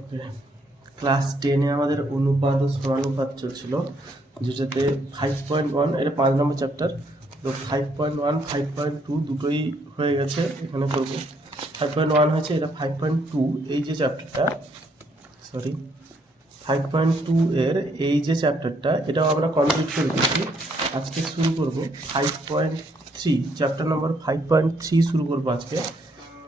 ওকে, class 10-এ আমাদের অনুপাত ও সমানুপাত চলছিল, যেটাতে 5.1 এটা 5 নম্বর চ্যাপ্টার। তো 5.1 5.2 দুটোই হয়ে গেছে, এখানে করব। 5.1 হয়েছে, এটা 5.2 এই যে চ্যাপ্টারটা, সরি 5.2 এর এই যে চ্যাপ্টারটা, এটাও আমরা কমপ্লিট করে দিচ্ছি। আজকে শুরু করব 5.3, চ্যাপ্টার নম্বর 5.3 শুরু করব আজকে।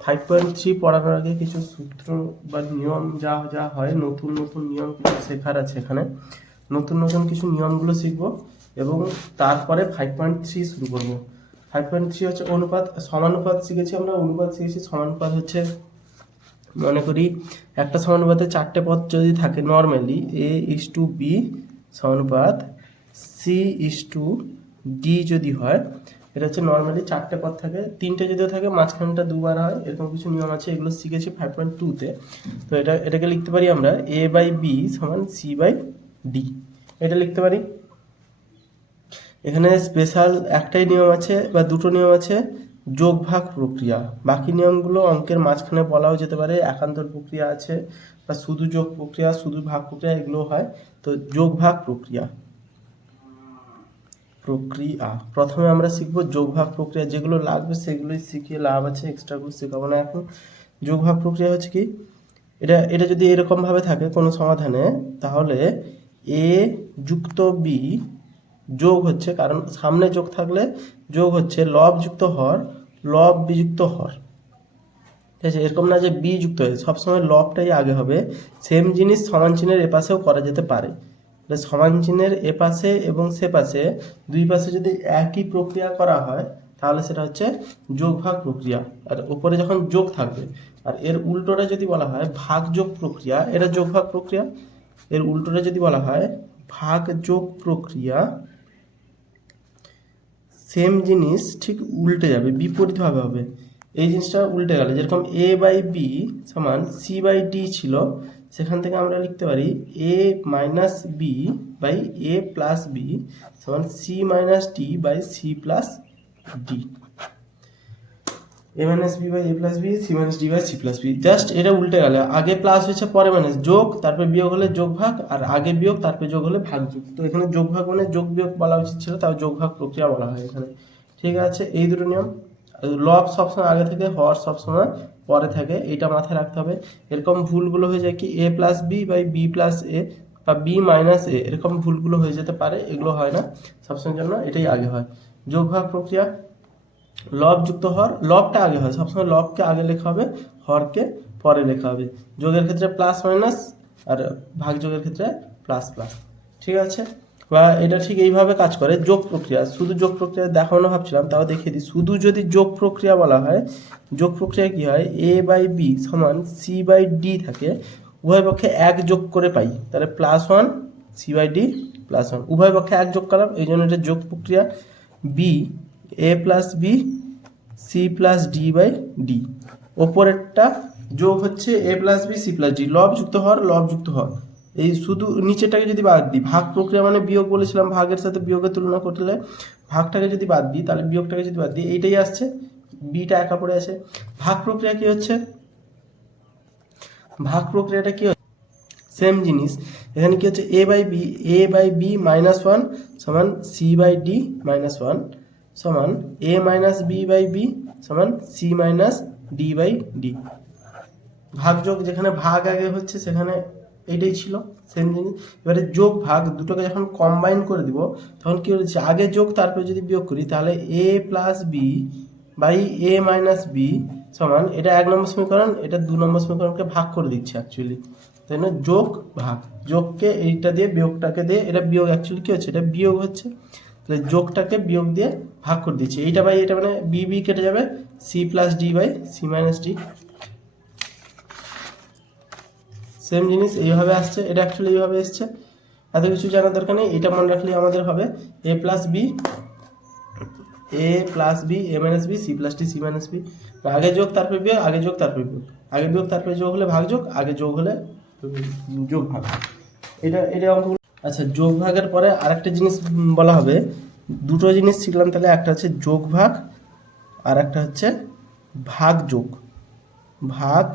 5.3 পড়ানোর আগে কিছু সূত্র বা নিয়ম যা যা হয়, নতুন নতুন নিয়ম কিছু শেখার আছে এখানে। নতুন নতুন কিছু নিয়মগুলো শিখব এবং তারপরে 5.3 শুরু করব। 5.3 হচ্ছে অনুপাত সমানুপাত শিখেছি আমরা, অনুপাত শিখেছি। সমানুপাত হচ্ছে, মনে করি একটা সমানুপাতে 4টে পদ যদি থাকে নর্মালি, a:b সমানুপাত c:d যদি হয়, এটা হচ্ছে নর্মালি 4টে পদ থাকে, 3টে যদিও থাকে মাঝখানটা দুবার হয়, এরকম কিছু নিয়ম আছে, এগুলো শিখেছি 5.2-তে। তো এটাকে লিখতে পারি আমরা a/b সমান c/d, এটা লিখতে পারি। এখানে স্পেশাল একটাই নিয়ম আছে বা দুটো নিয়ম আছে, যোগ ভাগ প্রক্রিয়া। বাকি নিয়মগুলো অঙ্কের মাঝখানে বলাও যেতে পারে, একান্তর প্রক্রিয়া আছে বা শুধু যোগ প্রক্রিয়া, শুধু ভাগ প্রক্রিয়া, এগুলো হয়। তো যোগ ভাগ প্রক্রিয়া প্রথমে আমরা শিখবো যোগ ভাগ প্রক্রিয়া, যেগুলো লাগবে সেগুলোই শিখিয়ে লাভ আছে, এক্সট্রা করে শেখাবো না এখন। যোগ ভাগ প্রক্রিয়া হচ্ছে কি, এটা যদি এরকম ভাবে থাকে কোনো সমাধানে, তাহলে a যুক্ত b যোগ হচ্ছে, কারণ সামনে যোগ থাকলে যোগ হচ্ছে লব যুক্ত হর, লব বিযুক্ত হর, ঠিক আছে। এরকম না যে বি যুক্ত হয়, সবসময় লবটাই আগে হবে। সেম জিনিস সমান চিহ্নের এপাশেও করা যেতে পারে। সমান চিহ্নের এপাশে এবং সে পাশে, দুই পাশে যদি একই প্রক্রিয়া করা হয়, তাহলে সেটা হচ্ছে যোগ ভাগ প্রক্রিয়া। আর উপরে যখন যোগ থাকবে, আর এর উল্টোটা যদি বলা হয় ভাগ যোগ প্রক্রিয়া, এটা যোগ ভাগ প্রক্রিয়া। এর উল্টোটা যদি বলা হয় ভাগ যোগ প্রক্রিয়া, সেম জিনিস ঠিক উল্টে যাবে, বিপরীতভাবে হবে। এই জিনিসটা উল্টে গেলে, যেরকম a/b সমান c/d ছিল, সেখান থেকে আমরা লিখতে পারি a-b/a+b সমান c-d/c+d, a-b/a+b c-d/c+b। জাস্ট এটা উল্টে গেলে, আগে প্লাস হয়েছে পরে মাইনাস, যোগ তারপরে বিয়োগ হলে যোগ ভাগ, আর আগে বিয়োগ তারপরে যোগ হলে ভাগ যোগ। তো এখানে যোগ ভাগ মানে যোগ বিয়োগ বলা উচিত ছিল, তাও যোগ ভাগ প্রক্রিয়া বলা হয় এখানে, ঠিক আছে। এই দুটো নিয়ম। লব সবসময় আগে থাকে, হর সবসময় পরে থাকে, এটা মাথায় রাখতে হবে। এরকম ভুলগুলো হয়ে যায় কি a+b/b+a বা b-a, এরকম ভুলগুলো হয়ে যেতে পারে, এগুলো হয় না সবসময়ের জন্য, এটাই আগে হয়। যোগ ভাগ প্রক্রিয়া, লব যুক্ত হর, লবটা আগে হয়, সবসময় লবকে আগে লেখা হবে, হরকে পরে লেখা হবে। যোগের ক্ষেত্রে প্লাস মাইনাস, আর ভাগ যোগের ক্ষেত্রে প্লাস প্লাস, ঠিক আছে। বা এটা ঠিক এইভাবে কাজ করে। যোগ প্রক্রিয়া, শুধু যোগ প্রক্রিয়া দেখানো ভাবছিলাম, তাও দেখিয়ে দিই। শুধু যদি যোগ প্রক্রিয়া বলা হয়, যোগ প্রক্রিয়া কি হয়, a/b সমান c/d থাকে, উভয় পক্ষে এক যোগ করে পাই, তাহলে +1 c/d +1, উভয় পক্ষে এক যোগ করলাম, এই জন্য এটা যোগ প্রক্রিয়া। b a+b c+d/d, ওপরেরটা যোগ হচ্ছে a+b c+d, লব যুক্ত হর, লব যুক্ত হর। এই শুধু নিচেটাকে যদি বাদ দিই, ভাগ প্রক্রিয়া মানে বিয়োগ বলেছিলাম, ভাগের সাথে বিয়োগের তুলনা করলে ভাগটাকে যদি বাদ দিই, তাহলে বিয়োগটাকে যদি বাদ দিই, এইটাই আসছে, বিটা একা পড়ে আছে। ভাগ প্রক্রিয়া কি হচ্ছে, ভাগ প্রক্রিয়াটা কি হচ্ছে, সেম জিনিস। এখানে কি হচ্ছে, a/b -1 সমান c/d -1 সমান a-b/b সমান c-d/d। ভাগযোগ, যেখানে ভাগ আগে হচ্ছে সেখানে এইটাই ছিল, সেম জিনিস। এবারে যোগ ভাগ দুটোকে যখন কম্বাইন করে দিব, তখন কি হচ্ছে, আগে যোগ তারপরে যদি বিয়োগ করি, তাহলে a+b/a-b সমান, এটা 1 নম্বর সমীকরণ, এটা 2 নম্বর সমীকরণকে ভাগ করে দিচ্ছে অ্যাকচুয়ালি, তাই না। যোগ ভাগ, যোগকে এইটা দিয়ে বিয়োগটাকে দিয়ে, এটা বিয়োগ অ্যাকচুয়ালি কি হচ্ছে, এটা বিয়োগ হচ্ছে, তাহলে যোগটাকে বিয়োগ দিয়ে ভাগ করে দিচ্ছি, এইটা বাই এটা, মানে b কেটে যাবে, c+d/c-d, সেম জিনিস এইভাবে আসছে, এটা অ্যাকচুয়ালি এইভাবে এসছে। এত কিছু জানার দরকার নেই, এটা মনে রাখলেই আমাদের হবে a+b a+b c+d c-b। আগে যোগ তারপরে বিয়োগ, আগে যোগ তারপরে বিয়োগ, আগে বিয়োগ তারপরে যোগ হলে ভাগ যোগ, আগে যোগ হলে যোগ ভাগ, এটা অঙ্কগুলো। আচ্ছা, যোগ ভাগের পরে আরেকটা জিনিস বলা হবে, দুটো জিনিস শিখলাম তাহলে, একটা হচ্ছে যোগ ভাগ আর একটা হচ্ছে ভাগ যোগ। ভাগ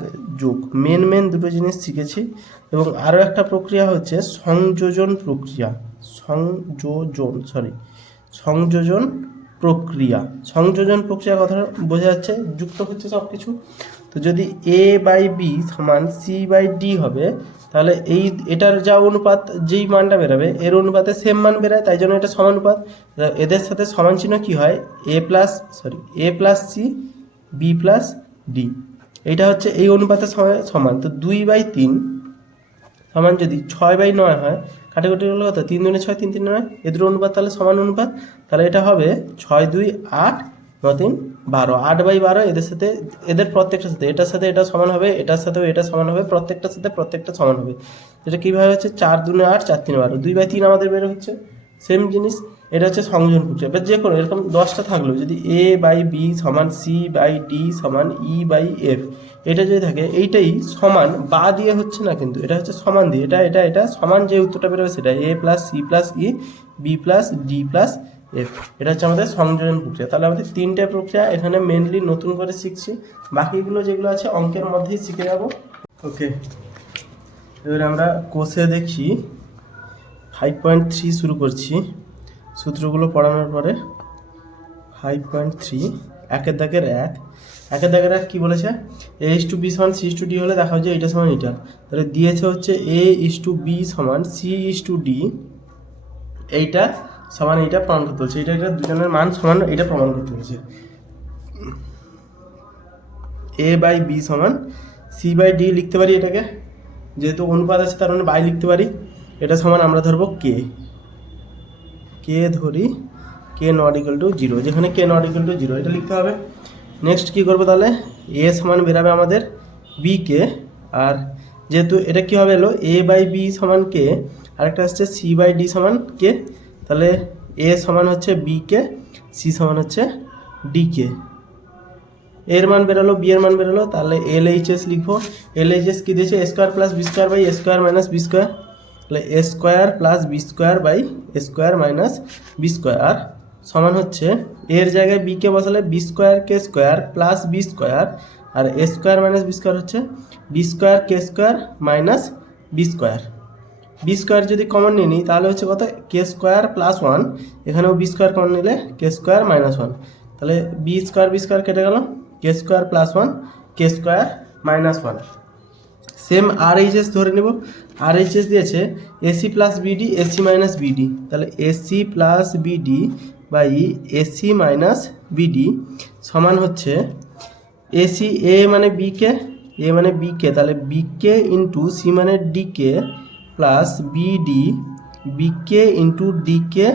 যোগ, মেন দুটো জিনিস শিখেছি। এবং আরও একটা প্রক্রিয়া হচ্ছে সংযোজন প্রক্রিয়া, সংযোজন প্রক্রিয়া কথাটা বোঝা যাচ্ছে, যুক্ত হচ্ছে সব কিছু। তো যদি a/b সমান c/d হবে, তাহলে এটার যা অনুপাত, যেই মানটা বেরোবে এর অনুপাতে সেম মান বেরোয়, তাই জন্য এটা সমানুপাত। এদের সাথে সমান চিহ্ন কী হয়, a plus C B plus D, এইটা হচ্ছে এই অনুপাতের সমান। তো 2/3 সমান যদি 6/9 হয়, কাটাকুটি হলো কত, 3 2 6 3 3 9, এদের অনুপাত তাহলে সমান অনুপাত, তাহলে এটা হবে 6 2 8 9 3 12, 8/12। এদের প্রত্যেকটার সাথে এটার সাথে এটা সমান হবে, এটার সাথেও এটা সমান হবে, প্রত্যেকটার সাথে প্রত্যেকটা সমান হবে। এটা কীভাবে হচ্ছে, 4 2 8 4 3 12, 2/3 আমাদের বের হচ্ছে। সেম জিনিস, এটা হচ্ছে সংযোজন প্রক্রিয়া। এবার যে কোনো এরকম 10টা থাকলেও যদি a/b সমান c/d সমান e/f, এটা যদি থাকে, এইটাই সমান বা দিয়ে হচ্ছে না, কিন্তু এটা হচ্ছে সমান দিয়ে, এটা সমান, যে উত্তরটা বেরোবে সেটা a plus C plus E B plus D plus F. এটা হচ্ছে আমাদের সংযোজন প্রক্রিয়া। তাহলে আমাদের 3টে প্রক্রিয়া এখানে মেনলি নতুন করে শিখছি, বাকিগুলো যেগুলো আছে অঙ্কের মধ্যেই শিখে যাব। ওকে, এবারে আমরা কোষে দেখি 5.3 শুরু করছি। সূত্রগুলো পড়ানোর পরে 5.3 একের দাগের এক কী বলেছে, a/b সমান c/d হলে দেখা হচ্ছে এটা সমান এটা, তাহলে দিয়েছে হচ্ছে a/b সমান c/d, এইটা সমান এইটা প্রমাণ করতে বলছে, এটা দুজনের মান সমান, এটা প্রমাণ করতে বলছে। a/b সমান c/d লিখতে পারি এটাকে, যেহেতু অনুপাত আছে তার মানে বাই লিখতে পারি। এটা সমান আমরা ধরবো কে ধরি, কে নট ইকুয়াল টু 0, যেখানে কে নট ইকুয়াল টু 0 এটা লিখতে হবে। নেক্সট কী করবো, তাহলে এ সমান বেরাবে আমাদের বি কে, আর যেহেতু এটা কী হবে এলো a/b সমান কে, আরেকটা হচ্ছে c/d সমান কে, তাহলে এ সমান হচ্ছে বি কে, সি সমান হচ্ছে ডি কে। এর মান বেরোলো, বি এর মান বেরোলো, তাহলে LHS লিখবো। LHS কী দিয়েছে, a² plus b² by a² minus b², তাহলে a² plus b² by a² minus b² সমান হচ্ছে, এর জায়গায় b কে বসালে b² k² প্লাস b² আর a² মাইনাস b² হচ্ছে b² k² মাইনাস b²। যদি কমন নিয়ে নিই তাহলে হচ্ছে কত, k² প্লাস 1, এখানেও b² কমন নিলে k² মাইনাস 1, তাহলে b² কেটে গেল, k² plus 1 k² minus 1। Same RHS ধরে নেব, RHS দিয়েছে AC plus BD AC minus BD, তাহলে AC plus BD by AC minus BD সমান হচ্ছে AC A মানে বি কে, তাহলে বি কে ইন্টু সি মানে D K plus BD B কে into D K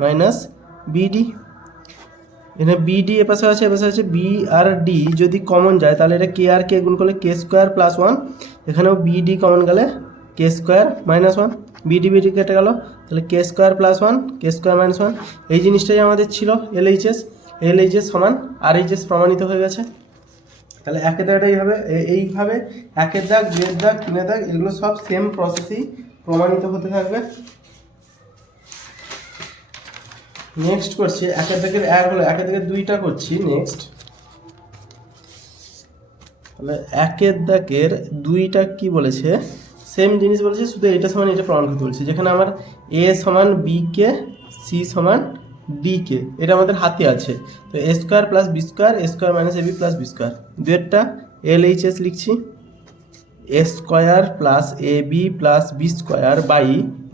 minus BD. এখানে BD এপাশে আছে B আর ডি, যদি কমন যায় তাহলে এটা কে আর কে গুণ করলে k² প্লাস 1, এখানেও বিডি কমন গেলে k² মাইনাস 1, বিডি কেটে গেল, তাহলে k² প্লাস 1 k² মাইনাস 1। এই জিনিসটাই আমাদের ছিল LHS সমান RHS প্রমাণিত হয়ে গেছে। তাহলে একের দাগটা এইভাবে একের দাগ, দুয়ের দাগ, তিনের দাগ, এগুলো সব সেম প্রসেসেই প্রমাণিত হতে থাকবে। নেক্সট করছি একের দাগের 1 হলো, একের দাগের 2টা করছি নেক্সট। তাহলে একের দাগের 2টা কি বলেছে, সেম জিনিস বলেছে, শুধু এটা সমান এটা প্রমাণ করতে বলছে। যেখানে আমার a সমান বি কে, সি সমান ডি কে, এটা আমাদের হাতে আছে। তো a² plus b² a² minus ab plus b²। দুয়েরটা LHS লিখছি, a² plus ab plus b² by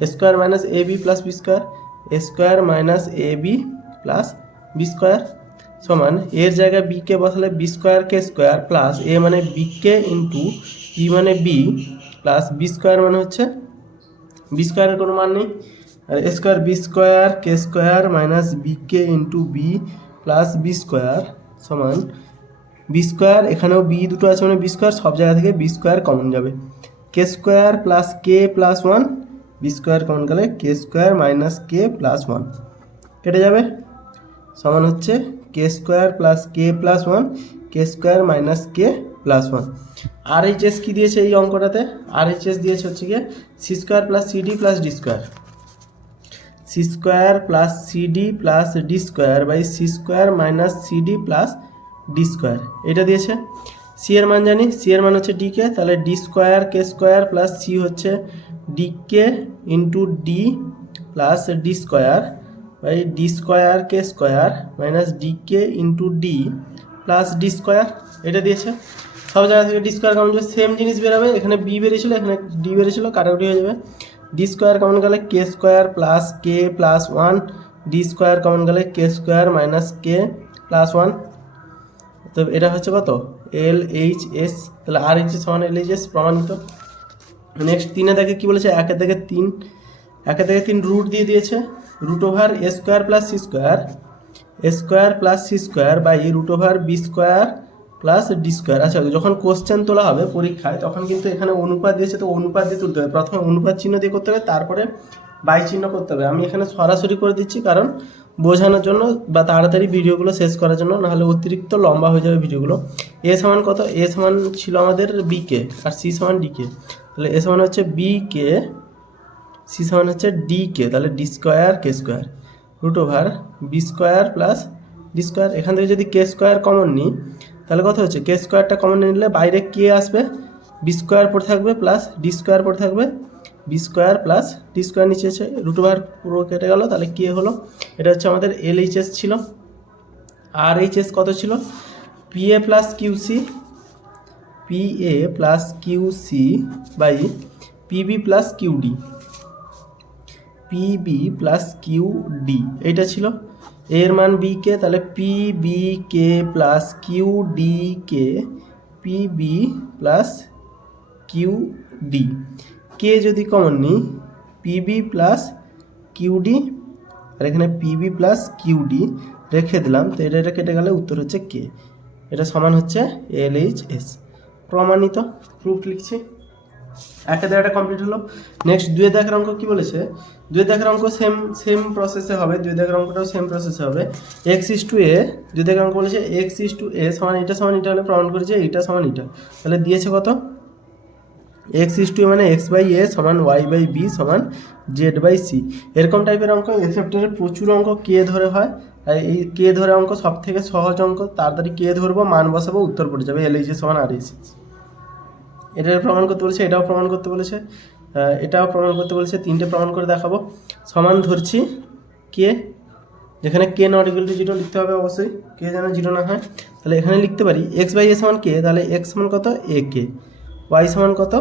a² minus ab plus b² a² minus ab plus b² সমান, এর জায়গায় বি কে বসালে b² k² প্লাস a মানে B কে into E মানে B plus b² মানে হচ্ছে b² এর কোনো মান নেই, আর a² b² k² minus b কে ইন্টু বি প্লাস b² সমান b², এখানেও বি দুটো আছে মানে b², সব জায়গা থেকে b² কমন যাবে, k² plus k plus 1 b² common গেলে k² মাইনাস কে প্লাস 1 কেটে যাবে, সমান হচ্ছে k² plus k plus 1 k² minus k plus 1। RHS কি দিয়েছে এই অঙ্কটাতে, RHS দিয়েছে হচ্ছে গিয়ে c² plus CD plus D square, c² plus CD plus D square by c² minus CD plus D square, এটা দিয়েছে। সি এর মান জানি, সি এর মান হচ্ছে ডিকে, তাহলে ডি স্কোয়ার কে স্কোয়ার প্লাস সি হচ্ছে D K into D plus D square by D square K square minus D K into D plus D square. এটা দিয়েছে, সব জায়গা থেকে ডি স্কোয়ার কমন যাবে, সেম জিনিস বেরোবে, এখানে বি বেরিয়েছিল এখানে ডি বেরিয়েছিল, কাটাকুটি হয়ে যাবে। ডি স্কোয়ার কমন গেলে k square plus k plus one, d square common গেলে k square minus k plus one. তো এটা হচ্ছে কত এল এইচ এস, তাহলে আর এইচ এস সমান এল এইচ এস প্রমাণিত। নেক্সট 3 দেখে কি বলেছে, 1 থেকে 3 রুট দিয়ে দিয়েছে, root over A square plus C square by root over B square plus D square. আচ্ছা, যখন কোশ্চেন তোলা হবে পরীক্ষায় তখন কিন্তু এখানে অনুপাত দিয়েছে, তো অনুপাত দিয়ে তুলতে হবে, প্রথমে অনুপাত চিহ্ন দিয়ে করতে হবে, তারপরে বাই চিহ্ন করতে হবে। আমি এখানে সরাসরি করে দিচ্ছি কারণ বোঝানোর জন্য বা তাড়াতাড়ি ভিডিওগুলো শেষ করার জন্য, নাহলে অতিরিক্ত লম্বা হয়ে যাবে ভিডিওগুলো। এ সমান কত, এ সমান ছিল আমাদের বি কে আর সি সমান ডি কে, তাহলে এ সমান হচ্ছে বি কে, সি সমান হচ্ছে ডি কে, তাহলে ডি স্কোয়ার কে square root over B square plus D square. এখান থেকে যদি কে স্কোয়ার কমন নিই তাহলে কত হচ্ছে, কে স্কোয়ারটা কমন নিলে বাইরে কে আসবে, বি স্কোয়ার পড়ে থাকবে প্লাস ডি স্কোয়ার পড়ে থাকবে, B square plus D square নিচে আছে, রুট ওভার পুরো কেটে গেল, তাহলে কে হলো, এটা হচ্ছে আমাদের এল এইচ এস ছিল। আর এইচ এস কত ছিল, P A plus QC, P A plus QC by PB plus QD, PB plus QD এইটা ছিল। এর মান বি কে, তাহলে PB K plus QD K, PB plus QD. K যদি common নিই পিবি প্লাস কিউডি, আর এখানে পিবি প্লাস কিউডি রেখে দিলাম, তো এটা কেটে গেলে উত্তর হচ্ছে কে, এটা সমান হচ্ছে এল এইচ এস প্রমাণিত। প্রুফ লিখছি, একটা দেওয়াটা কমপ্লিট হলো। নেক্সট 2 দেখার অঙ্ক কি বলেছে, 2 দেখার অঙ্ক সেম প্রসেসে হবে, 2 দেখার অঙ্কটাও সেম প্রসেসে হবে। এক্স ইস টু এ, 2 দেখার অঙ্ক বলেছে এক্স ইস টু এ সমান এটা হলে প্রমাণ করেছে এটা সমান এটা, তাহলে দিয়েছে কত, এক্স ইস টু এ মানে এক্স বাই এ সমান ওয়াই বাই বি সমান জেড বাই সি। এরকম টাইপের অঙ্ক এই চ্যাপ্টারে প্রচুর অঙ্ক কে ধরে হয়, আর এই কে ধরে অঙ্ক সব থেকে সহজ অঙ্ক, তাড়াতাড়ি কে ধরবো, মান বসাবো, উত্তর পড়ে যাবে এল এইচ এস সমান আর এইচ এস। এটাও প্রমাণ করতে বলেছে, এটাও প্রমাণ করতে বলেছে, এটাও প্রমাণ করতে বলেছে, 3টে প্রমাণ করে দেখাবো। সমান ধরছি কে, যেখানে কে নট ইকুয়াল টু 0 লিখতে হবে অবশ্যই, কে যেন 0 না হয়, তাহলে এখানে লিখতে পারি এক্স বাই এ সমান কে, তাহলে এক্স সমান কত এ কে, ওয়াই সমান কত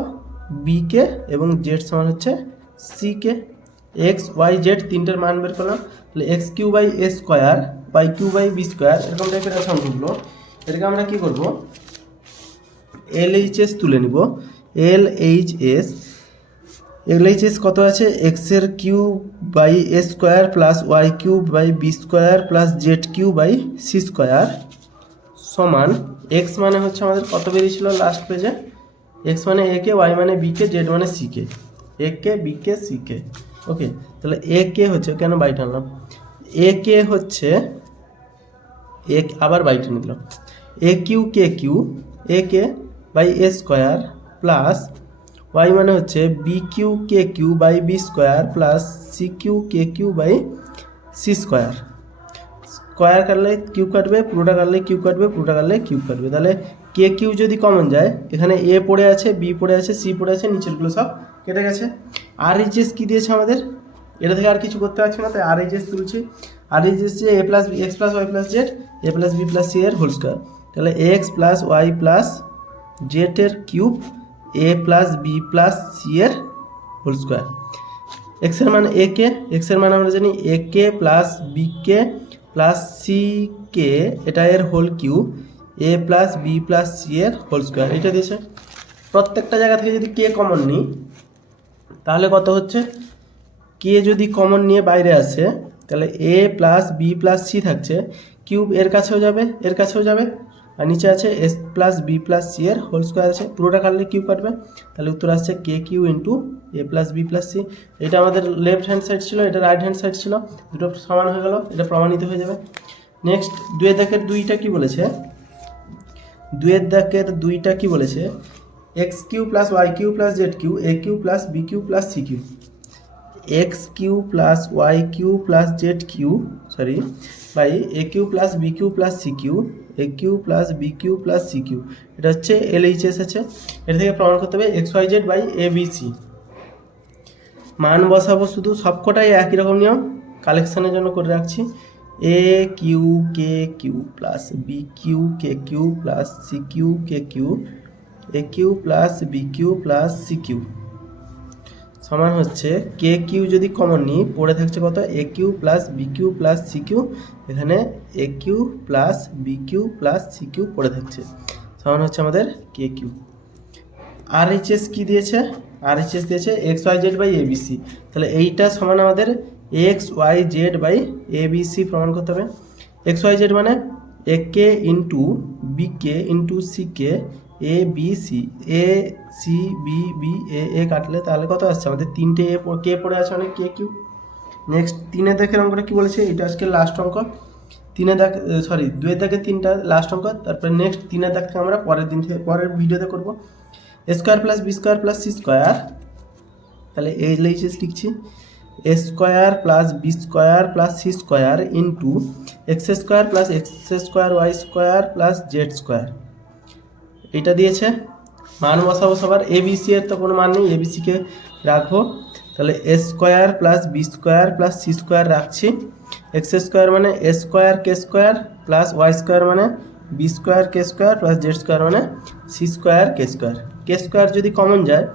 বি কে, এবং জেড সমান হচ্ছে C K. X Y Z 3টের মান বের করলাম, তাহলে X Q by A square, Y Q by B square, এরকম টাইপের আছে অঙ্কগুলো। এটাকে আমরা কী করবো, এল এইচ এস তুলে নিব, এল এইচ এস কত আছে, এক্সের Q by A square plus Y Q by B square plus Z Q by C square সমান, এক্স মানে হচ্ছে আমাদের কত বেরিয়েছিল লাস্ট পেজে, এক্স মানে এ কে, ওয়াই মানে বি কে, জেড মানে C K, A K B K C K. Okay, তাহলে এ কে হচ্ছে, কেন বাই টানলাম, এ কে হচ্ছে আবার বাই টেনে দিলাম, a q a k by A square plus y মানে হচ্ছে b q k q by B square plus C q k q by C square. Square কাটলে কিউব কাটবে, পুরোটা কাটলে কিউব কাটবে, পুরোটা কাটলে কিউব কাটবে, তাহলে কে কিউ যদি কমন যায়, এখানে এ পড়ে আছে, বি পড়ে আছে, সি পড়ে আছে, নিচেরগুলো সব কেটে গেছে। আর এইচ এস কী দিয়েছে আমাদের, এটা থেকে আর কিছু করতে পারছি না, তাই আর এইচ এস তুলছি। আর এইচ এস যে a plus b x plus y plus z, a plus B plus C এর হোল স্কোয়ার, তাহলে x plus y plus z এর cube, a plus B plus C এর হোল স্কোয়ার। এক্সের মান a k, এক্সের মান আমরা জানি a k plus b k plus c k, এটা এর whole cube, a plus B plus C এর হোল স্কোয়ার, এটা দিয়েছে। প্রত্যেকটা জায়গা থেকে যদি কে কমন নিই তাহলে কত হচ্ছে, কে যদি কমন নিয়ে বাইরে আসে তাহলে A plus B plus C থাকছে, কিউব এর কাছেও যাবে, এর কাছেও যাবে, আর নিচে আছে S plus B plus C এর হোল স্কোয়ার আছে, পুরোটা কাটলে কিউব কাটবে, তাহলে উত্তর আসছে K Q into A plus B plus C. এটা আমাদের লেফট হ্যান্ড সাইড ছিল, এটা রাইট হ্যান্ড সাইড ছিল, দুটো সমান হয়ে গেল, এটা প্রমাণিত হয়ে যাবে। নেক্সট 2 দাগের 2টা কি বলেছে, 2 দাগের 2টা কি বলেছে, X Q plus Y Q plus Z Q, A Q plus B Q plus C Q, X Q plus Y Q plus Z Q by A Q plus B Q plus C Q A Q plus B Q plus C Q, এটা হচ্ছে LHS আছে। এটা থেকে প্রমাণ করতে হবে x Y Z by A B C. মান বসাবো শুধু, সবকটাই একই রকম নিয়ম, কালেকশনের জন্য করে রাখছি। A q k q plus B q k q plus C q k q A Q plus B Q plus C q সমান হচ্ছে কে কিউ যদি কমন নিই পড়ে থাকছে কত, a Q plus B Q plus C q, এখানে a Q plus B Q plus C q পড়ে থাকছে, সমান হচ্ছে আমাদের k q. R H S কী দিয়েছে, আর এইচ এস দিয়েছে x Y Z by ABC, তাহলে এইটা সমান আমাদের x Y Z by ABC প্রমাণ করতে হবে। এক্স ওয়াই জেড মানে এ k into b K into c K a B c, A C B B A কাটলে তাহলে কত আসছে আমাদের, তিনটে এ কে পড়ে আছে অনেক কে কিউ। নেক্সট 3 দাগের অঙ্কটা কী বলেছে, এটা আজকে লাস্ট অঙ্ক। 2 দাগ 3টা লাস্ট অঙ্ক, তারপরে নেক্সট 3 দাগ থেকে আমরা পরের ভিডিওতে করবো। A square plus b square plus C square, তাহলে এইচএস লিখছি a square plus b square plus C square into x square plus x square y square plus z square, এটা দিয়েছে। মান বসাবো সবার, এবিসি এর তো কোনো মান নেই, এবিসিকে রাখবো, তাহলে a square plus b square plus C square রাখছি। এক্স স্কোয়ার মানে a square K square plus y square মানে বি স্কোয়ার কে স্কোয়ার প্লাস জেড স্কোয়ার মানে সি স্কোয়ার কে স্কোয়ার। কে স্কোয়ার যদি কমন যায়,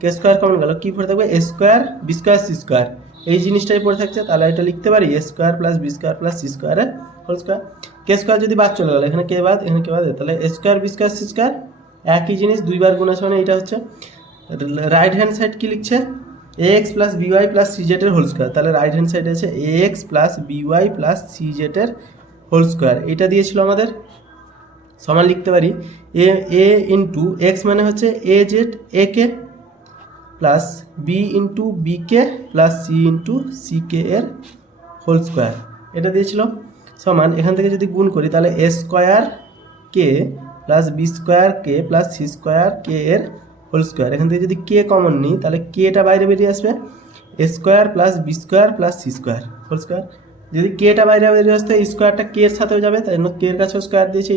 কে স্কোয়ার কমন গেল, কী পড়ে থাকবে, a square b square c square, এই জিনিসটাই পড়ে থাকছে, তাহলে এটা লিখতে পারি a square plus b square plus c স্কোয়ারের হোল স্কোয়ার। কে স্কোয়ার যদি বাদ চলে গেলো, এখানে কে বাদ এখানে কে বাদ, তাহলে a square b square c square একই জিনিস, দুইবার গুণ আছে মানে এটা হচ্ছে। রাইট হ্যান্ড সাইড কি লিখছে, a x plus b y plus c জেডের হোল স্কোয়ার, তাহলে রাইট হ্যান্ড সাইডে আছে a x plus b y plus c জেডের হোল স্কোয়ার, এটা দিয়েছিল আমাদের। সমান লিখতে পারি এ এ ইন্টু এক্স মানে হচ্ছে a z a k plus b into b k plus c into c k এর হোল স্কোয়ার, এটা দিয়েছিল। সমান এখান থেকে যদি গুণ করি তাহলে a square K plus b square K plus C square কে এর হোল স্কোয়ার, এখান থেকে যদি কে কমন নিই তাহলে কেটা বাইরে বেরিয়ে আসবে, a square plus b square plus C square whole square. যদি কেটা বাইরে বেরিয়ে আসতে স্কোয়ারটা কে এর সাথেও যাবে, তাই জন্য কে এর কাছেও স্কোয়ার দিয়েছে,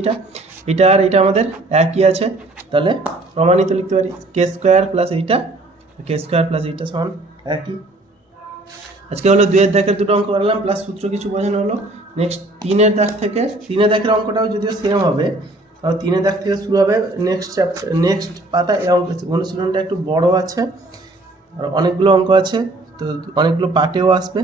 এটা আর এটা আমাদের একই আছে, তাহলে প্রমাণিত লিখতে পারি কে স্কোয়ার প্লাস এইটা কে স্কোয়ার প্লাস এইটা সমান একই। আজকে হলো 2 দাগের দুটো অঙ্ক করলাম প্লাস সূত্র কিছু বোঝানো হলো। নেক্সট 3 দাগ থেকে 3 দাগের অঙ্কটাও যদিও সেম হবে, আর 3 দাগ থেকে শুরু হবে নেক্সট চ্যাপ্টার, নেক্সট পাতা। এই অঙ্ক অনুশীলনটা একটু বড় আছে আর অনেকগুলো অঙ্ক আছে, তো অনেকগুলো পার্টেও আসবে।